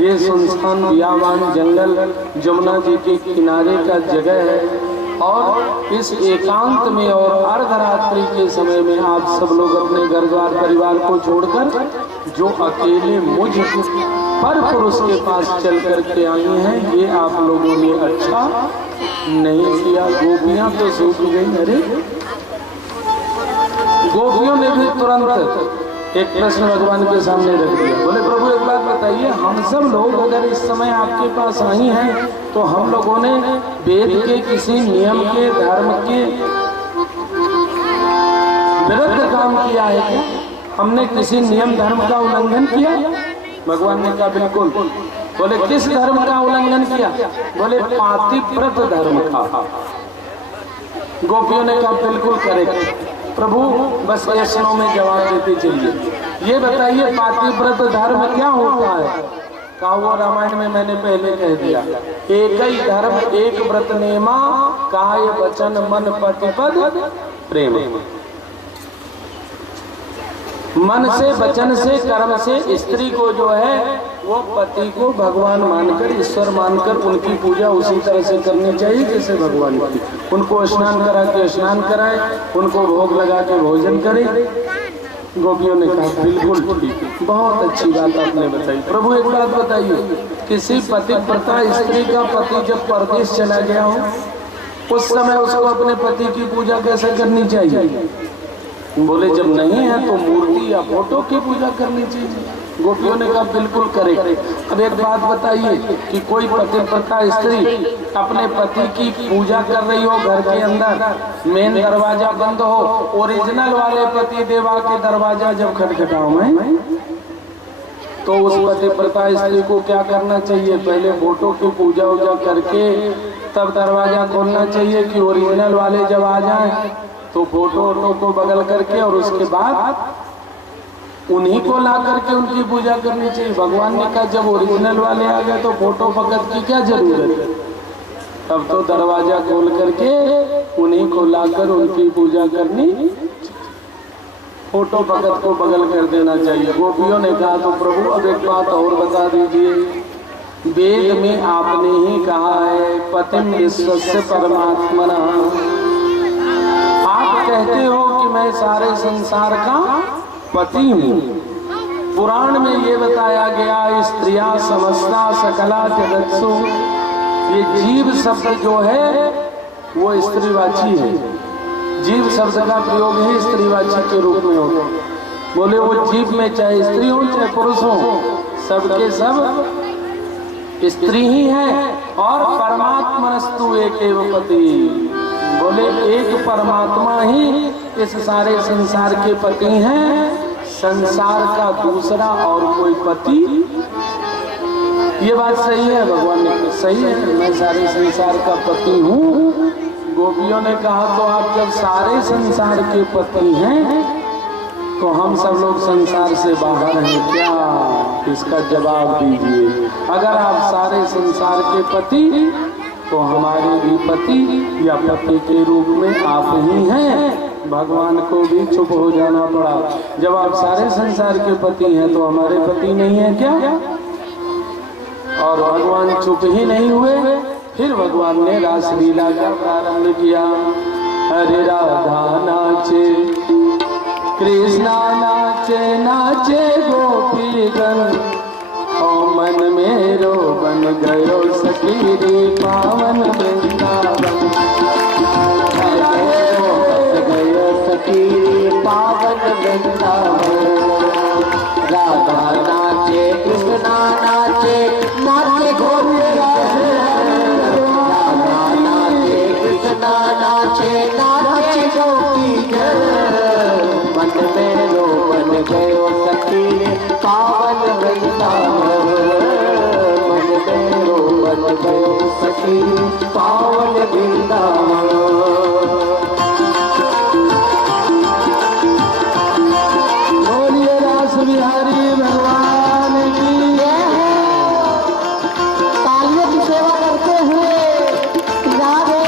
ये सुनसान बियाबान जंगल जमुना जी के किनारे का जगह है और इस एकांत में और अर्धरात्रि के समय में आप सब लोग अपने घर द्वार परिवार को छोड़कर जो अकेले मुझ पर पुरुष के पास चल कर के आई हैं, ये आप लोगों ने अच्छा नहीं किया। गोपियां तो सूख गई। अरे गोपियों ने भी तुरंत एक प्रश्न भगवान के सामने रख दिया। बोले प्रभु एक बात बताइए, हम सब लोग अगर इस समय आपके पास आई हैं तो हम लोगों ने वेद के किसी नियम के, धर्म के विरुद्ध काम किया है क्या? हमने किसी नियम धर्म का उल्लंघन किया? भगवान ने कहा बिल्कुल। बोले किस धर्म का उल्लंघन किया? बोले पातिव्रत धर्म का। गोपियों ने कहा बिल्कुल करेक्ट प्रभु, बस प्रश्नों में जवाब देते चलिए। ये बताइए पातिव्रत धर्म क्या होता है? कहा वो रामायण में मैंने पहले कह दिया, एक ही धर्म एक व्रत नेमा, काय वचन मन प्रतिपद प्रेम। मन से, वचन से, कर्म से स्त्री को जो है वो पति को भगवान मानकर, ईश्वर मानकर उनकी पूजा उसी तरह से करनी चाहिए जैसे भगवान की। उनको स्नान करा के स्नान कराए, उनको भोग लगा के भोजन करे। गोपियों ने कहा बिल्कुल ठीक, बहुत अच्छी बात आपने बताई। प्रभु एक बात बताइए, किसी पतिव्रता स्त्री का पति जब परदेश चला गया हो उस समय उसको अपने पति की पूजा कैसे करनी चाहिए? बोले जब नहीं है तो मूर्ति या फोटो की पूजा करनी चाहिए। गोपियों ने कहा बिल्कुल करेक्ट। अब एक बात बताइए कि कोई पतिव्रता स्त्री अपने पति की पूजा कर रही हो घर के अंदर, मेन दरवाजा बंद हो, ओरिजिनल वाले पति देवा के दरवाजा जब खटखटाओ में, तो उस पतिव्रता स्त्री को क्या करना चाहिए? पहले फोटो की पूजा वूजा करके तब दरवाजा खोलना चाहिए कि ओरिजिनल वाले जब आ जाए तो फोटो को बगल करके और उसके बाद उन्हीं को ला करके उनकी पूजा करनी चाहिए। भगवान ने कहा जब ओरिजिनल वाले आ गए तो फोटो भगत की क्या जरूरत है? तब तो दरवाजा खोल करके उन्हीं को लाकर उनकी पूजा करनी, फोटो भगत को बगल कर देना चाहिए। गोपियों ने कहा तो प्रभु अब एक बात और बता दीजिए, वेद में आपने ही कहा है पतिम विश्वस्य परमात्मना, आप कहते हो कि मैं सारे संसार का पति हूँ। पुराण में ये बताया गया स्त्रिया समस्ता सकला जगत्सु, ये जीव शब्द जो है वो स्त्रीवाची है। जीव शब्द का प्रयोग ही स्त्रीवाचक के रूप में होता है। बोले वो जीव में चाहे स्त्री हो चाहे पुरुष हो, सबके सब स्त्री ही है। और परमात्मनस्तु एकेव पति, बोले एक परमात्मा ही इस सारे संसार के पति हैं, संसार का दूसरा और कोई पति। ये बात सही है, भगवान ने सही है, मैं सारे संसार का पति हूँ। गोपियों ने कहा तो आप जब सारे संसार के पति हैं तो हम सब लोग संसार से बाहर हैं क्या? इसका जवाब दीजिए। अगर आप सारे संसार के पति तो हमारे भी पति या पति के रूप में आप ही हैं। भगवान को भी चुप हो जाना पड़ा। जब आप सारे संसार के पति हैं तो हमारे पति नहीं है क्या? और भगवान चुप ही नहीं हुए। फिर भगवान ने रासलीला का प्रारंभ किया। हरे राधा नाचे, कृष्णा नाचे, नाचे गोपीगण, और मन मेरो बन गयो सखी रे पावन वृंदावन। गयो सखी रे पावन वृंदावन। राधा नाचे, कृष्णा नाचे, नाचे गोपीगण, राधा नाचे, कृष्णा नाचे, नाचे गोपीगण, मन मेरो बन गयो सखी पावन वृंदावन। मन मेरो बन गयो सखी पावन वृंदावन। बोलिए रास बिहारी भगवान की तालियों की सेवा करते हुए राधे।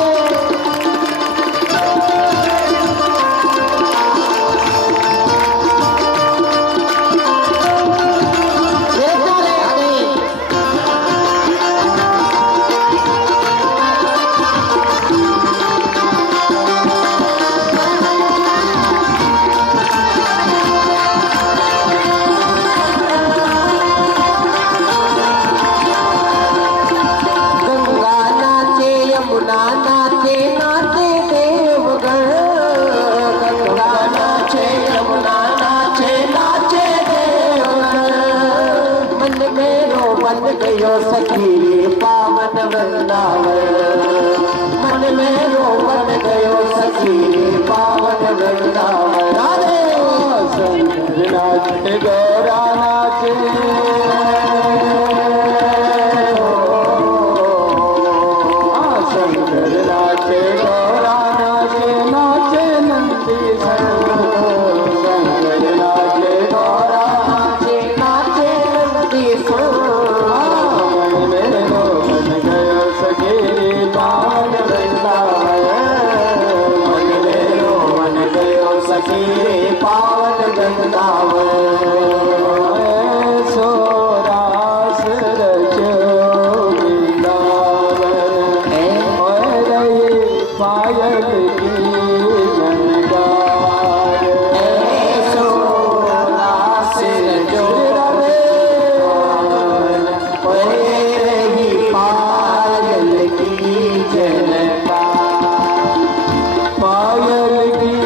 सखी पावन वृंदावन। मन मेरो बन गयो सखी पावन वृंदावन। राधे शंकर नाचे, गौरा नाचे, शंकर नाचे, गौरा नाचे, नाचे नंदीश। शंकर नाचे, गौरा नाचे, नाचे नंदीश। पावन वृंदावन। मन मेरो मन गयो सखी पावन वृंदावन। सोरास रचो वृंदावन, और पायल की जनगार। सोरास रचो पायल की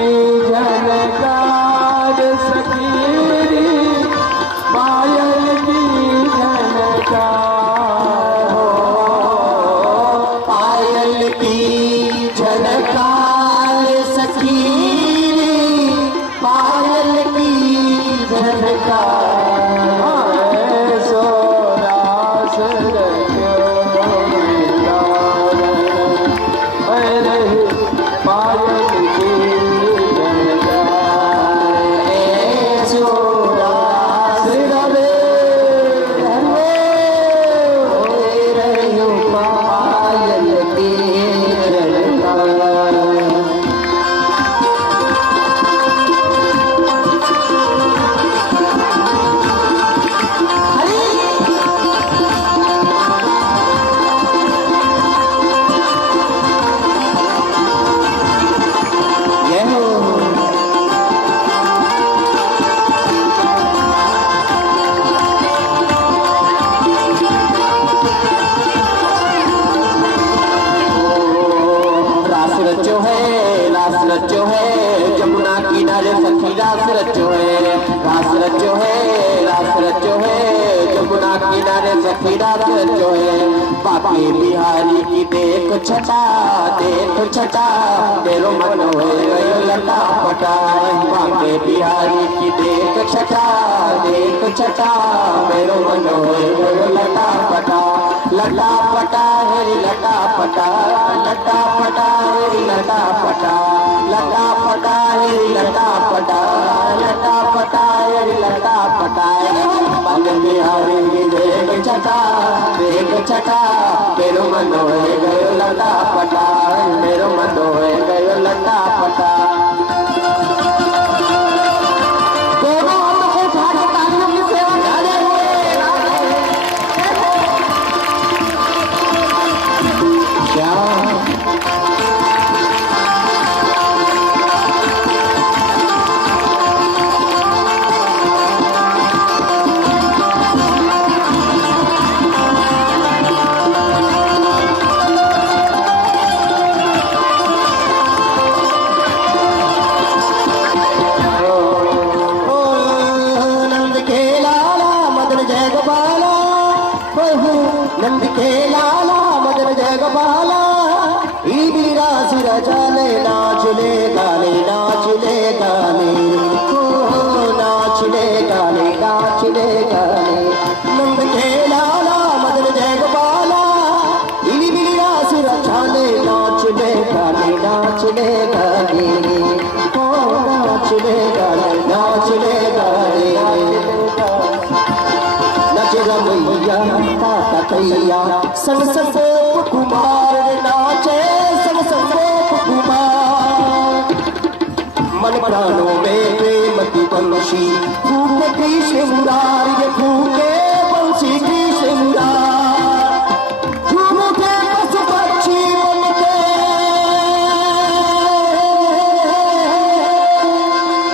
झनकार, रचो है जमुना किनारे सखी रास रचो है, रास रचो है, रास रचो है जमुना किनारे सखी रास रचो है। बाके बिहारी की देख छटा मेरो मन होए गयो लटा पटा। बाके बिहारी की देख छटा मेरो मन होए गयो लटा पटा। लटा पटा हेरी लटा पटा, लटा पटा हेरी लटा पटा, लटा पटा हेरी लटा पटा, लटा पटा हेरी लटा पटा। बाके बिहारी की देख छटा मेरो मन होए गयो लटा पटा, मेरो मन होए गयो लटा पटा। नंद के लाला मदन जगबाला ईरा सिर जाले नाच ले गाने नाच ले गाने नाच ले गाने नाच ले गाने। नंद के लाला मदन जगबाला ईरा सिर जाले नाच ले गाने नाच ले गाने नाच ले गाने नाच ले गाने। नच रमैया काका कैया संग संगोप कुमार नाचे संग संगोप कुमार। मन प्राणों में प्रेम की बंशी फूके कृष्ण मुरारी ये फूके बंशी कृष्ण मुरार। झूमते पशु पक्षी मन के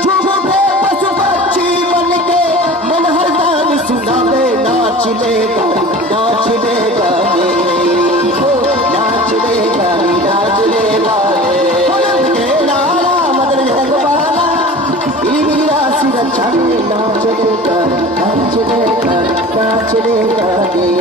झूमते पशु पक्षी मन के मन हर गान सुनावे नाच ले नाच ले गाने नाच ले गाने नाच ले गाने। के लाला मदन जगबाला ईरा सिर छाने नाच ले गाने नाच ले गाने नाच ले गाने।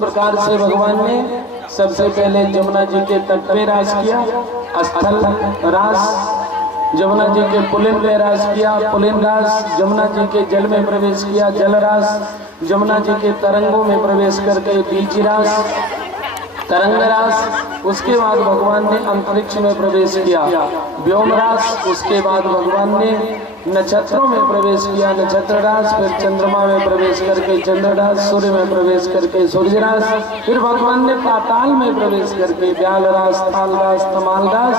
प्रकार से भगवान ने सबसे पहले जमुना जी के तट पे राज किया, स्थल रास, जमुना जी के पुलिन में राज किया, पुलिन रास, जमुना जी के जल में प्रवेश किया, जल रास, जमुना जी के तरंगों में प्रवेश करके बीज रास, तरंगरास, उसके बाद भगवान ने अंतरिक्ष में प्रवेश किया। व्योमरास, उसके बाद भगवान ने नक्षत्रों में प्रवेश किया। नक्षत्ररास, फिर चंद्रमा में प्रवेश करके चंद्ररास, सूर्य में प्रवेश करके सूर्यरास, फिर भगवान ने पाताल में प्रवेश करके व्यालरास, तालरास, तमालरास,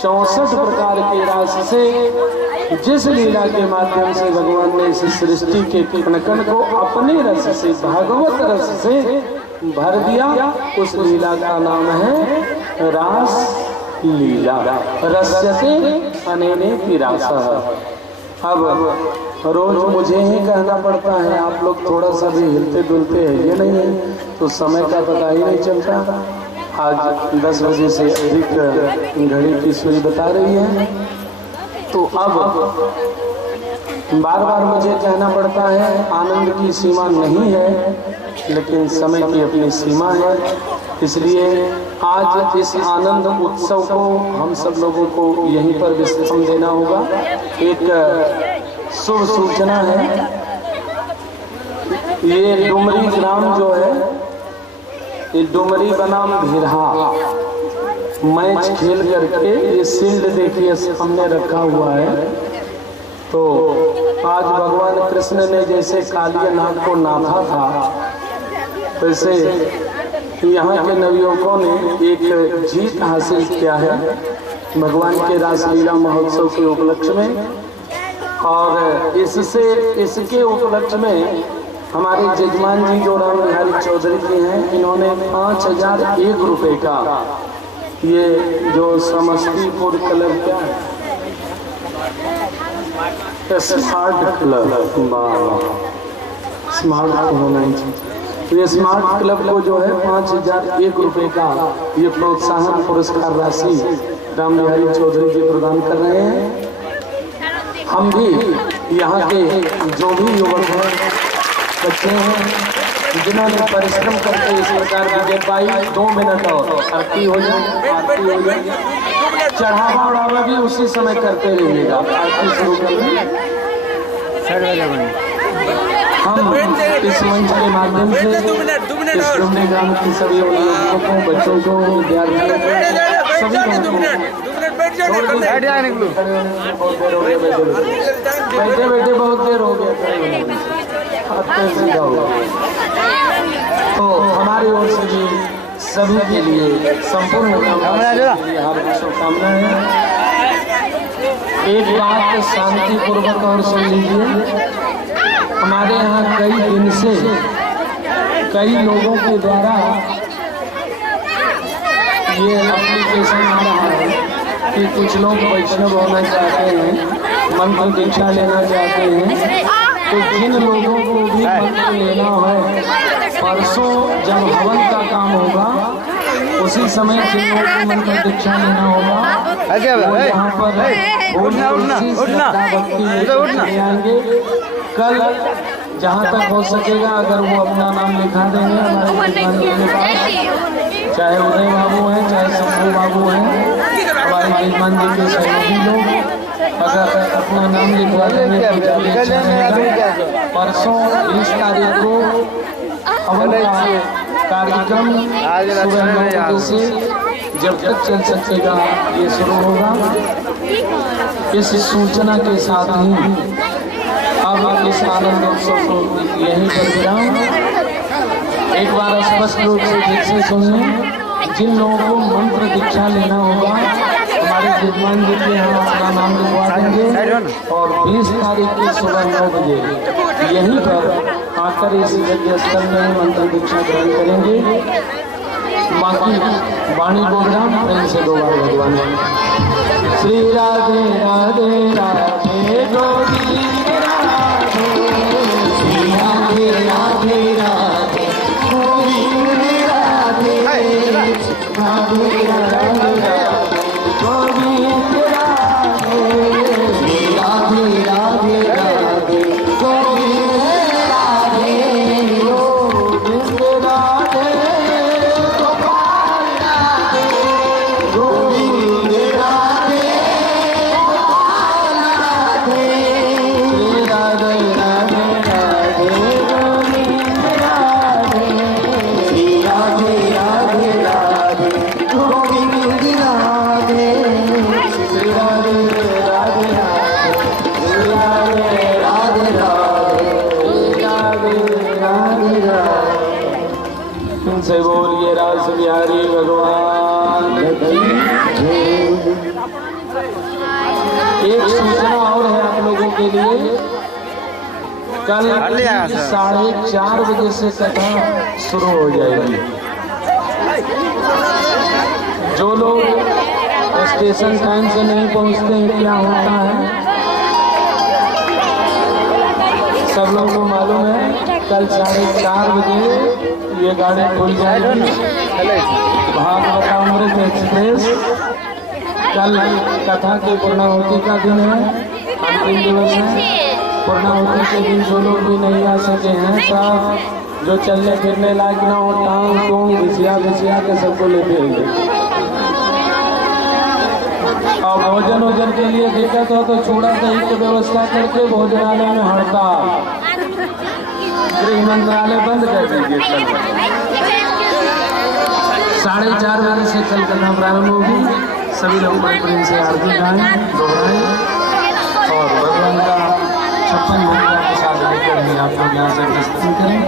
64 प्रकार के रास से जिस लीला के माध्यम से भगवान ने इस सृष्टि के कण को अपने रस से, भागवत रस से भर दिया, उस लीला का नाम है रास लीला। रस्यते अनेने पिरासः। अब रोज मुझे ही कहना पड़ता है, आप लोग थोड़ा सा भी हिलते डुलते हैं ये नहीं है तो समय का पता ही नहीं चलता। आज 10 बजे से अधिक घड़ी की सुई बता रही है, तो अब बार बार मुझे कहना पड़ता है आनंद की सीमा नहीं है, लेकिन समय की अपनी सीमा है। इसलिए आज इस आनंद उत्सव को हम सब लोगों को यहीं पर विश्राम देना होगा। एक शुभ सूचना है, ये डुमरी ग्राम जो है, ये डुमरी बनाम भिरहा मैच खेल करके ये शील्ड देखिए सामने रखा हुआ है। तो आज भगवान कृष्ण ने जैसे कालिया नाग को नाथा था, वैसे यहाँ के नवयुवकों ने एक जीत हासिल किया है भगवान के रासलीला महोत्सव के उपलक्ष्य में। और इसके उपलक्ष्य में हमारे जजमान जी जो राम बिहारी चौधरी जी हैं, इन्होंने 5001 रुपये का ये जो समस्तीपुर क्लब क्या है, स्मार्ट क्लब, स्मार्ट होना ही चाहिए, ये स्मार्ट क्लब को जो है 5001 रुपये का ये प्रोत्साहन पुरस्कार राशि राम बिहारी चौधरी जी प्रदान कर रहे हैं। हम भी यहाँ के जो भी युवक हैं, बच्चे हैं, जिन्होंने परिश्रम करके इस प्रकार विजय पाई, 2 मिनट और आरती हो जाए, आरती हो जाए, चढ़ावा उड़ावा भी उसी समय करते रहिएगा। आरती शुरू कर हम इस मंच के माध्यम से इस डुमरी ग्राम के सभी अभिभावकों को, बच्चों को, विद्यार्थियों को, सभी बैठे बैठे बहुत देर हो गया, तो हमारी ओर से भी सभी के लिए संपूर्ण हार्दिक शुभकामनाएं हैं। एक बात शांति पूर्वक और सुन लीजिए, हमारे यहाँ कई दिन से कई लोगों के द्वारा ये एप्लीकेशन आ रहा है कि कुछ लोग वैष्णव होना चाहते हैं, मंत्र दीक्षा लेना चाहते हैं। तो जिन लोगों को भी मंत्र लेना है, परसों जब हवन का काम होगा उसी समय जिन लोगों को मंत्र दीक्षा लेना होगा वो यहाँ पर आएंगे। कल जहाँ तक हो सकेगा अगर वो अपना नाम लिखा देंगे हमारे पास, चाहे उदय बाबू हैं, चाहे शंभू बाबू हैं, हमारे मेजबान जी के सहयोगी लोग अगर अपना नाम लिखवा देंगे तो अच्छा रहेगा। परसों 20 तारीख को हवन का कार्यक्रम सुबह 9 बजे से जब तक चल सकेगा ये शुरू होगा। इस सूचना के साथ ही अब इस आनंद उत्सव को यहीं पर विराम। एक बार स्पष्ट रूप से ठीक से सुन लें, जिन लोगों को मंत्र दीक्षा लेना होगा हमारे विद्वान जी के यहाँ अपना नाम लिखवा देंगे और 20 तारीख की सुबह 9 बजे यहीं पर आकर इस यज्ञ स्थल में मंत्र दीक्षा ग्रहण करेंगे। बाकी वाणी प्रोग्राम प्रेम से 2 बार भगवान श्री राधे राधे राधे गोविंद राधे, श्री राधे राधे राधे गोविंद राधे, राधे राधे राधे गोविंद राधे, श्री राधे राधे राधे गोविंद राधे, गोविंद राधे गोपाल राधे, गोविंद राधे गोपाल राधे, श्री राधे राधे राधे गोविंद राधे, श्री राधे राधे राधे बिहारी भगवान। एक सूचना और है आप लोगों के लिए, कल 4:30 बजे से कथा शुरू हो जाएगी। जो लोग स्टेशन टाइम से नहीं पहुंचते हैं, क्या होता है सब लोगों को मालूम है, कल 4:30 बजे ये गाड़ी खुल जाएगी। भागवतामृत एक्सप्रेस। कल कथा की पूर्णाहुति का दिन है, अंतिम दिवस है। पूर्णाहुति के दिन जो लोग भी नहीं आ सके हैं, सब जो चलने फिरने लायक ना हो, टांग टूंग घिसिया के सबको ले देंगे। और भोजन के लिए दिक्कत हो तो चूड़ा दही की व्यवस्था करके भोजनालय में हड़ताल, गृह मंत्रालय बंद कर दीजिए। 4:30 बजे से कल करना प्रारंभ होगी। सभी लोग बड़े प्रेम से आरती गाएं, दोहराएं और भगवान का 56 भोग का प्रसाद लेकर ही आप लोग यहाँ से प्रस्तुत करें।